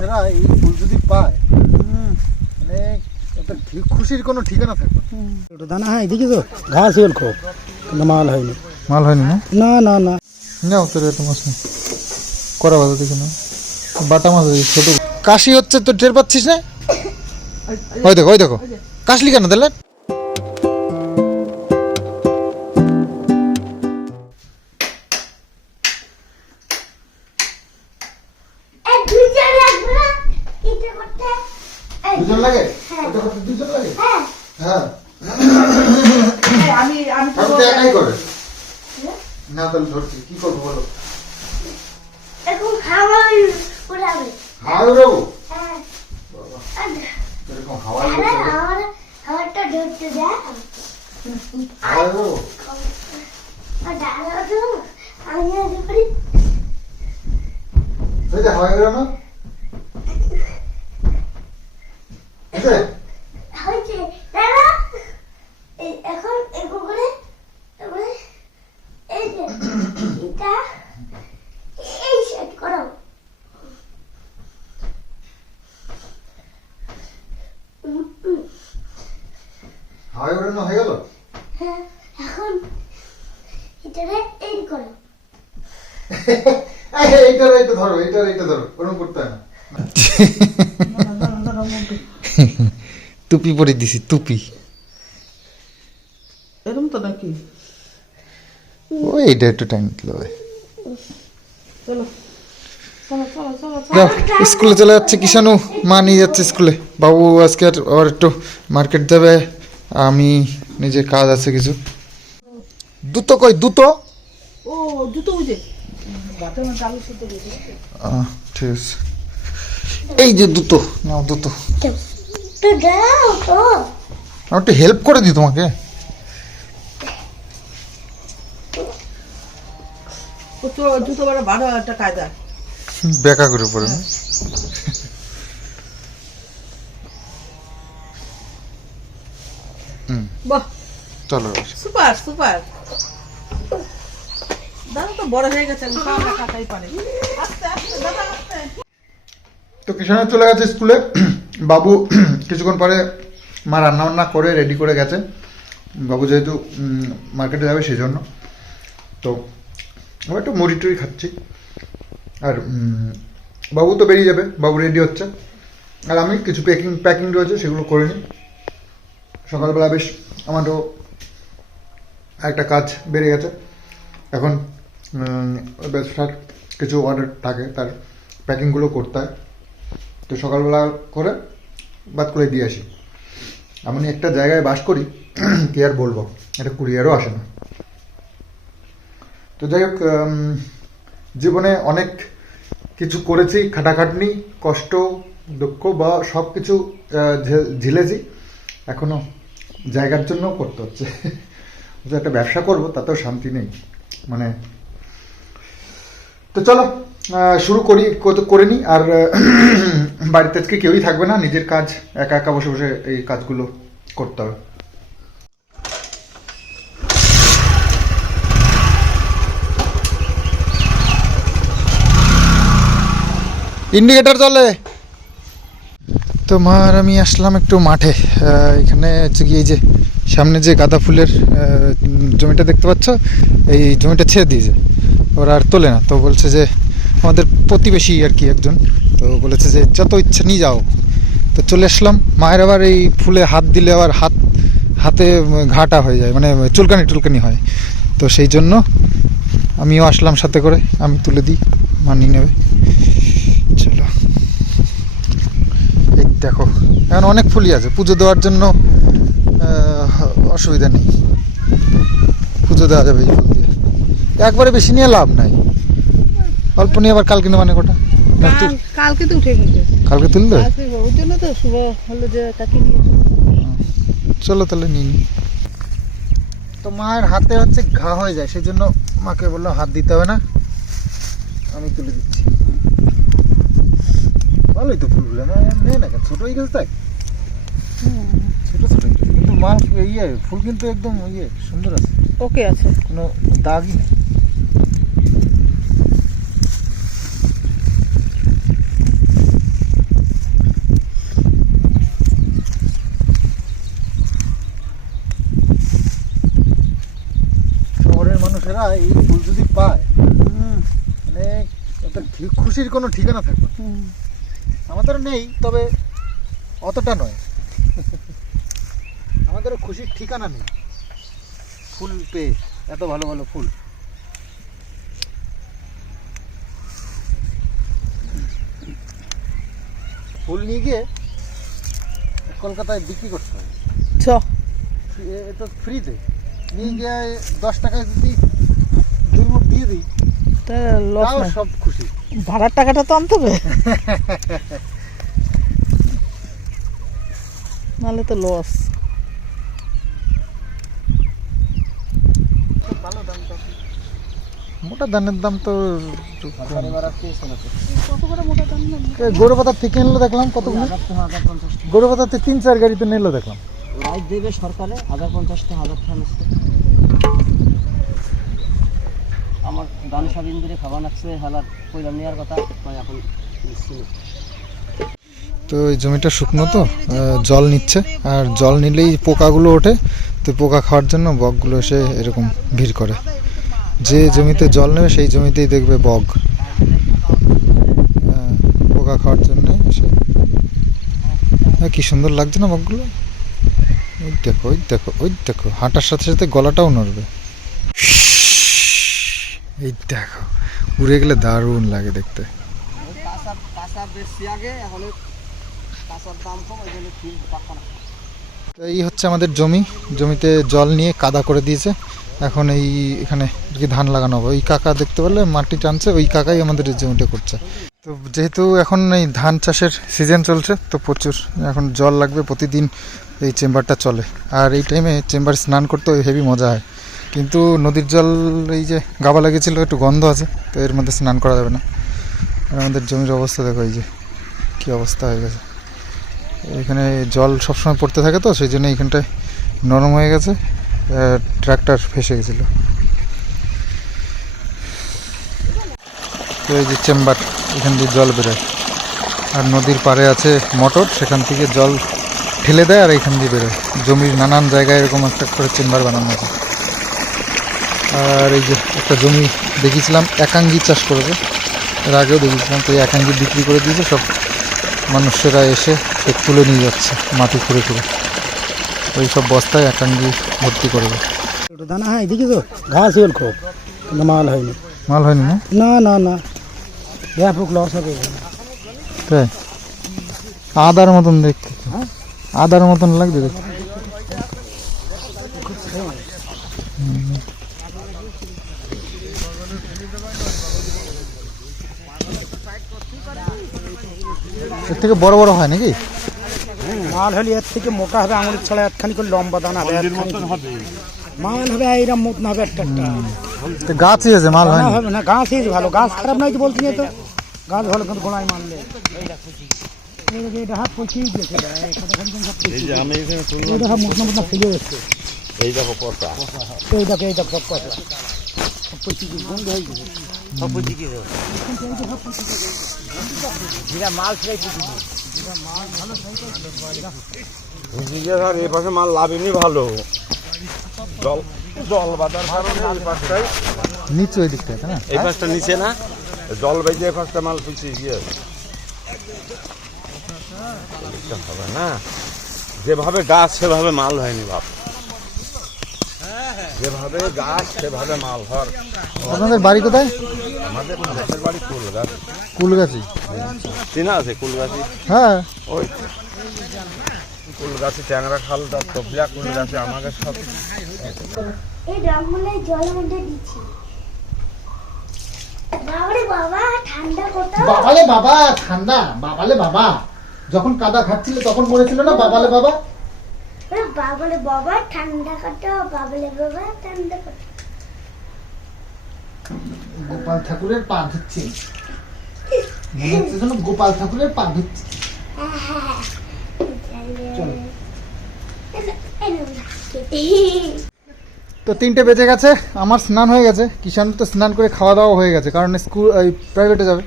লোকেরা এই ফুল যদি পায় মানে এটা খুশির কোনো ঠিকানা থাকবে ওটা দানা হয় দেখি তো ঘাস হল খুব কিন্তু মাল হয়নি। মাল হয়নি না? না না না নাও তোর এত মাছ না করা বাজা দেখি না বাটা মাছ ছোট কাশি হচ্ছে তো টের পাচ্ছিস না? ওই দেখো কাশলি কেন তাহলে? দুজন লাগে? দুজন লাগে? হ্যাঁ আমি একাই করে না তাহলে ধরছি কি করবো বলো? এখন হাওয়ায় উড়াবে। হাওয়ায় উড়াবো? হ্যাঁ। এরকম হাওয়ায় আরে হাওয়াটা ধরতে দাও। হাওয়ায় উড়াবো? দাঁড়াও তো, আমি আগে করি। এই যে হাওয়ায় উড়ানো আছে? হয়েছে, দাঁড়া। এখন এরকম করে তারপরে এই যে এটা এই সেট করো। হাওয়ায় উড়ানো হয়ে গেল? হ্যাঁ, এখন এটারে এই করো। এইটা ধরো ওরকম করতে হয় না। টুপি পরে দিছি টুপি এরকম তো নাকি? ওই এইটা একটু টাইম দিল চলো যাও স্কুলে চলে যাচ্ছে কিষানু মা নিয়ে যাচ্ছে স্কুলে বাবু আজকে আর একটু মার্কেট যাবে আমি নিজের কাজ আছে কিছু দুটো কই দুটো ও জুতো বুঝে বাটার মধ্যে আলু সিদ্ধ দিয়েছে ঠিক আছে এই যে দুটো নাও দুটো তো দাও তো। আমি একটু হেল্প করে দিই তোমাকে জুতো বড় ভালো একটা কায়দা বেকা করে পড়ে না বাহ চলো সুপার সুপার দাদা তো বড় হয়ে গেছে খাওয়া খাতাই পারে আস্তে আস্তে দাদা আস্তে তো কিষানে চলে গেছে স্কুলে বাবু কিছুক্ষণ পরে মা রান্না করে রেডি করে গেছে বাবু যেহেতু মার্কেটে যাবে সেই জন্য তো আমি একটু মুড়ি টুড়ি খাচ্ছি আর বাবু তো বেরিয়ে যাবে বাবু রেডি হচ্ছে আর আমি কিছু প্যাকিং রয়েছে সেগুলো করে নিই সকালবেলা বেশ আমারও একটা কাজ বেড়ে গেছে এখন ব্যবসার কিছু অর্ডার থাকে তার প্যাকিংগুলো করতে হয় তো সকালবেলা করে বাদ করে দিয়ে আসি আমি একটা জায়গায় বাস করি কি আর বলবো এটা কুরিয়ারও আসে না তো যাই হোক জীবনে অনেক কিছু করেছি খাটাখাটনি কষ্ট দুঃখ বা সব কিছু ঝেলেছি এখনো জায়গার জন্য করতে হচ্ছে একটা ব্যবসা করবো তাতেও শান্তি নেই মানে তো চলো শুরু করে নিই আর বাড়িতে আজকে কেউই থাকবে না নিজের কাজ একা একা বসে বসে এই কাজগুলো করতে হবে ইন্ডিকেটর চলে তোমার আমি আসলাম একটু মাঠে এখানে হচ্ছে কি এই যে সামনে যে গাঁদা ফুলের জমিটা দেখতে পাচ্ছ এই জমিটা ছেড়ে দিয়েছে ওরা আর তোলে না তো বলছে যে আমাদের প্রতিবেশী আর কি একজন তো বলেছে যে যত ইচ্ছা নিয়ে যাও তো চলে আসলাম মায়ের আবার এই ফুলে হাত দিলে আবার হাতে ঘাটা হয়ে যায় মানে চুলকানি হয় তো সেই জন্য আমিও আসলাম সাথে করে আমি তুলে দিই মা নিয়ে নেবে চলো এই দেখো এখন অনেক ফুলই আছে পুজো দেওয়ার জন্য অসুবিধা নেই পুজো দেওয়া যাবে এই ফুল দিয়ে একবারে বেশি নিয়ে লাভ নাই অল্প নিয়ে আবার কালকে মানে কটা কালকে তো উঠে গেছে কালকে তুললে ওর জন্য তো শুভ হলো যে কাকি নিয়ে চলো তাহলে নিই তো মায়ের হাতে হচ্ছে ঘা হয়ে যায় সেই জন্য মাকে বললাম হাত দিতে হবে না আমি তুলে দিচ্ছি ভালোই তো ফুলগুলো নেই না কেন ছোট হয়ে গেছে তাই ছোট কিন্তু মা ফুল কিন্তু একদম সুন্দর আছে ওকে আছে কোনো দাগই নেই খুশির কোনো ঠিকানা থাকবে না। হুম। আমাদের নেই, তবে অতটা নয়। আমাদের খুশির ঠিকানা নেই ফুল পেয়ে, এত ভালো ভালো ফুল। ফুল নিয়ে গিয়ে কলকাতায় বিক্রি করতে হবে, চ এ তো ফ্রিতে নিয়ে গিয়ে 10 টাকায় যদি 2 মুঠ দিয়ে দিই, তা লস তাও নাই, সব খুশি। ভাড়ার টাকাটা তো আনতে হবে, নাহলে তো লস। মোটা ধানের দাম তো কত করে মোটা দাম না? গরু পাতার থেকে নিলো দেখলাম কতগুলো, গরু পাতার থেকে 3-4 গাড়িতে নিলো দেখলাম। রাইট দেবে সরকারে 1050 1000 টাকা নিচ্ছে। আমার দান স্বাধীন করে খাবার লাগছে হালার কইলাম নেওয়ার কথা, মানে এখন নিচ্ছি না। তো এই জমিটা শুকনো তো জল নিচ্ছে, আর জল নিলেই পোকাগুলো ওঠে, তো পোকা খাওয়ার জন্য বকগুলো এসে এরকম ভিড় করে। যে জমিতে জল নেবে সেই জমিতেই দেখবে বক পোকা খাওয়ার জন্য এসে। কি সুন্দর লাগছে না বকগুলো, ওই দেখো ওই দেখো ওই দেখো, হাঁটার সাথে সাথে গলাটাও নড়বে। এই দেখো উড়ে গেলে দারুণ লাগে দেখতে। কাঁচা বেশি আগে এখন কাঁচার দাম কম, ওই জন্য ফুল পাকা না। তো এই হচ্ছে আমাদের জমি, জমিতে জল নিয়ে কাদা করে দিয়েছে। এখন এখানে আর কি ধান লাগানো হবে। ওই কাকা দেখতে পেলে মাটি টানছে, ওই কাকাই আমাদের এই জমিটা করছে। তো যেহেতু এখন এই ধান চাষের সিজন চলছে, তো প্রচুর এখন জল লাগবে, প্রতিদিন এই চেম্বারটা চলে। আর এই টাইমে চেম্বার স্নান করতে হেভি মজা হয়, কিন্তু নদীর জল এই যে গাবা লেগেছিল, একটু গন্ধ আছে, তো এর মধ্যে স্নান করা যাবে না। আর আমাদের জমির অবস্থা দেখো, এই যে কী অবস্থা হয়ে গেছে। এখানে জল সবসময় পড়তে থাকে, তো সেই জন্য এইখানটায় নরম হয়ে গেছে, ট্রাক্টর ফেসে গেছিলো। তো এই যে চেম্বার, এখান দিয়ে জল বেরোয়, আর নদীর পাড়ে আছে মোটর, সেখান থেকে জল ঠেলে দেয় আর এখান দিয়ে বেরোয়। জমির নানান জায়গায় এরকম একটা করে চেম্বার বানানো আছে। আর এই যে একটা জমি দেখিয়েছিলাম একাঙ্গি চাষ করেছে, এর আগেও দেখিয়েছিলাম, তো এই একাঙ্গি বিক্রি করে দিয়েছে। সব মানুষেরা এসে সে তুলে নিয়ে যাচ্ছে মাটি খুঁড়ে খুঁড়ে, ওই সব বস্তায় একাঙ্গি ভর্তি করবে। দানা হ্যাঁ এদিকে তো ঘাস হল খুব, কিন্তু মাল হয়নি। মাল হয়নি না? না না না, ব্যাপক লস হবে। তাই আদার মতন দেখতে, আদার মতন লাগবে দেখতে। এর থেকে বড় বড় হয় নাকি? মাল হলে এর থেকে মোটা হবে, আঙুলের ছাড়া একখানি করে লম্বা দানা হবে, মাল হবে এইরকম মতন হবে একটা একটা। তো গাছই আছে, মাল হয় দানা না। হবে না, গাছ এই ভালো, গাছ খারাপ নাই তো বলছি না, তো গাছ ভালো, কিন্তু গোড়ায় মারলে এটা হাত পচিয়ে দিয়েছে, এটা সব মোটনা মোটনা ফেলে এসছে। এই দেখো কথা, এই দেখো এই দেখো সব কথা সব পচিয়ে দিয়ে বন্ধ হয়ে গেছে, সব পচিয়ে দিয়ে মাল ফেলে এই পাশে মাল লাভিনি ভালো, জল জল বাঁধার কারণে এই পাশটায়, নিচে ওই দিকটা না, এই পাশটা নিচে না, জল বেজে এই পাশটা মাল পিছিয়ে গিয়ে হবে না। যেভাবে গাছ সেভাবে মাল হয়নি বাপ, যেভাবে গাছ সেভাবে মাল হর। আপনাদের বাড়ি কোথায়? আমাদের দেশের বাড়ি কুলগাছ, কুলগাছি। চেনা আছে কুলগাছি? হ্যাঁ, ওই কুলগাছি ট্যাংরা খাল, তার তবলিয়া কুলগাছি, আমাদের সব এই ড্রামগুলো জলের মধ্যে দিচ্ছি। বাবারে বাবা, ঠান্ডা কত। বাবালে বাবা ঠান্ডা, বাবালে বাবা যখন কাদা খাচ্ছিল তখন মরেছিল না, বাবালে বাবা। ওরে বাবারে বাবা ঠান্ডা কত, বাবারে বাবা ঠান্ডা কত। গোপাল ঠাকুরের পা ধুচ্ছে, মনে হচ্ছে যেন গোপাল ঠাকুরের পা ধুচ্ছে। চলো। তো 3টে বেজে গেছে, আমার স্নান হয়ে গেছে, কিষান তো স্নান করে খাওয়া দাওয়া হয়ে গেছে, কারণ স্কুল প্রাইভেটে যাবে।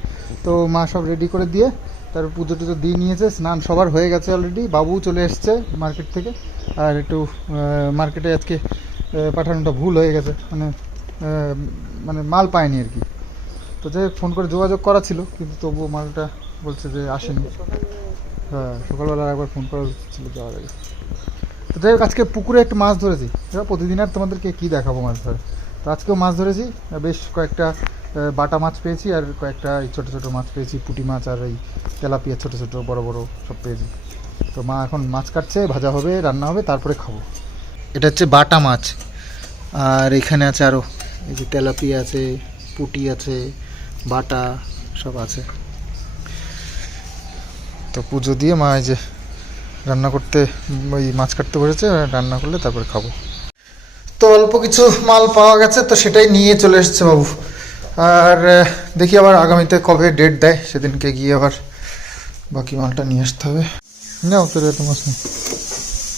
তো মা সব রেডি করে দিয়ে তারপর পুজো টুজো দিয়ে নিয়েছে, স্নান সবার হয়ে গেছে অলরেডি। বাবু চলে এসছে মার্কেট থেকে, আর একটু মার্কেটে আজকে পাঠানোটা ভুল হয়ে গেছে, মানে মাল পায়নি আর কি। তো যাই হোক, ফোন করে যোগাযোগ করা ছিল, কিন্তু তবুও মালটা বলছে যে আসেনি। হ্যাঁ, সকালবেলা একবার ফোন করা ছিল যাওয়ার আগে। তো যাই হোক, আজকে পুকুরে একটু মাছ ধরেছি। এবার প্রতিদিন আর তোমাদেরকে কী দেখাবো মাছ ধরে, তো আজকেও মাছ ধরেছি। বেশ কয়েকটা বাটা মাছ পেয়েছি, আর কয়েকটা এই ছোটো ছোটো মাছ পেয়েছি, পুঁটি মাছ আর এই তেলাপিয়া ছোটো ছোটো বড় বড় সব পেয়েছি। তো মা এখন মাছ কাটছে, ভাজা হবে, রান্না হবে, তারপরে খাবো। এটা হচ্ছে বাটা মাছ, আর এখানে আছে আরও এই যে তেলাপিয়া আছে, পুঁটি আছে, বাটা সব আছে। তো পুজো দিয়ে মা এই যে রান্না করতে, ওই মাছ কাটতে বসেছে, রান্না করলে তারপরে খাবো। তো অল্প কিছু মাল পাওয়া গেছে, তো সেটাই নিয়ে চলে এসছে বাবু। আর দেখি আবার আগামীতে কবে ডেট দেয়, সেদিনকে গিয়ে আবার বাকি মালটা নিয়ে আসতে হবে। নাও তোর এত মাছ নেই,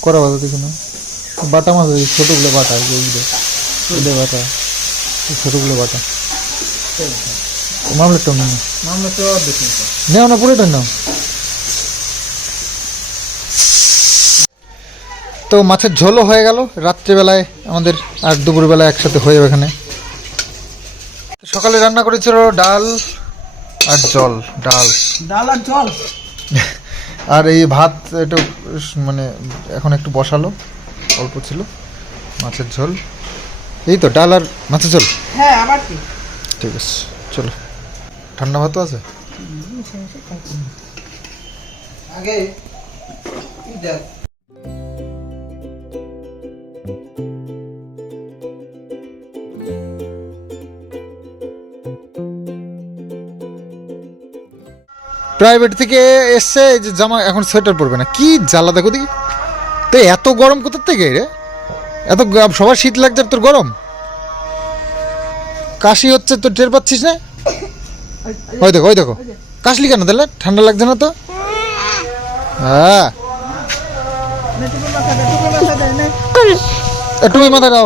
করা বাতা দেখি না, বাটা মাছ ওই ছোটোগুলো বাটা, ওইগুলো বাটা, ছোটোগুলো বাটা। মামলাটা নেও না, পুরোটা নাও। তো মাছের ঝোলও হয়ে গেল রাত্রেবেলায় আমাদের, আর দুপুরবেলায় একসাথে হয়ে যাবে এখানে। সকালে রান্না করেছিল ডাল আর জল, ডাল আর জল। আর এই ভাত একটু মানে এখন একটু বসালো, অল্প ছিল, মাছের ঝোল। এই তো ডাল আর মাছের ঝোল। হ্যাঁ, আবার কি? ঠিক আছে, চলো। ঠান্ডা ভাতও আছে। আগে দেখ। প্রাইভেট থেকে এসছে, এই যে জামা, এখন সোয়েটার পরবে না, কি জ্বালা দেখো দেখি। তো এত গরম কোথার থেকে রে, এত সবার শীত লাগছে, তোর গরম। কাশি হচ্ছে, তোর টের পাচ্ছিস না? ওই দেখো, ওই দেখো, কাশলি কেন তাহলে? ঠান্ডা লাগছে না তো? হ্যাঁ, তুমি মাথা দে, তুমি মাথা দাও।